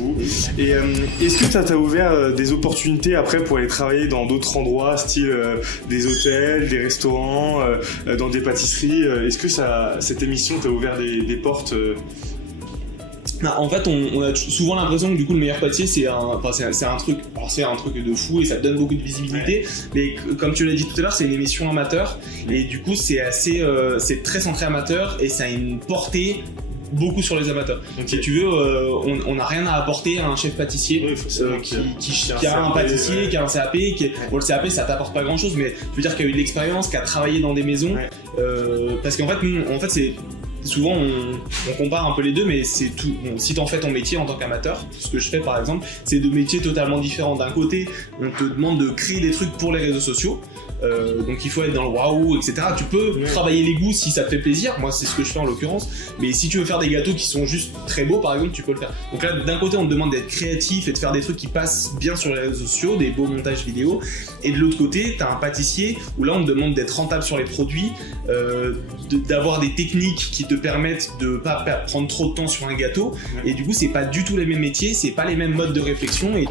vous. Et est-ce que ça t'a ouvert des opportunités après pour aller travailler dans d'autres endroits, style des hôtels, des restaurants, dans des pâtisseries? Est-ce que cette émission t'a ouvert des portes En fait, on a souvent l'impression que du coup le meilleur pâtissier c'est un truc de fou et ça te donne beaucoup de visibilité. Mais comme tu l'as dit tout à l'heure, c'est une émission amateur et du coup c'est très centré amateur et ça a une portée beaucoup sur les amateurs. Donc si tu veux, on n'a rien à apporter à un chef pâtissier qui a un pâtissier, qui a un CAP. Bon, le CAP ça t'apporte pas grand chose, mais je veux dire qu'il a eu de l'expérience, qui a travaillé dans des maisons. Parce qu'en fait, c'est souvent on compare un peu les deux, mais c'est tout. Bon, si t'en fais ton métier en tant qu'amateur, ce que je fais par exemple, c'est deux métiers totalement différents. D'un côté, on te demande de créer des trucs pour les réseaux sociaux. Donc il faut être dans le waouh, etc. Tu peux travailler les goûts si ça te fait plaisir. Moi, c'est ce que je fais en l'occurrence. Mais si tu veux faire des gâteaux qui sont juste très beaux, par exemple, tu peux le faire. Donc là, d'un côté, on te demande d'être créatif et de faire des trucs qui passent bien sur les réseaux sociaux, des beaux montages vidéo. Et de l'autre côté, t'as un pâtissier où là, on te demande d'être rentable sur les produits, d'avoir des techniques qui te permettent de pas prendre trop de temps sur un gâteau. Et du coup, c'est pas du tout les mêmes métiers, c'est pas les mêmes modes de réflexion. Et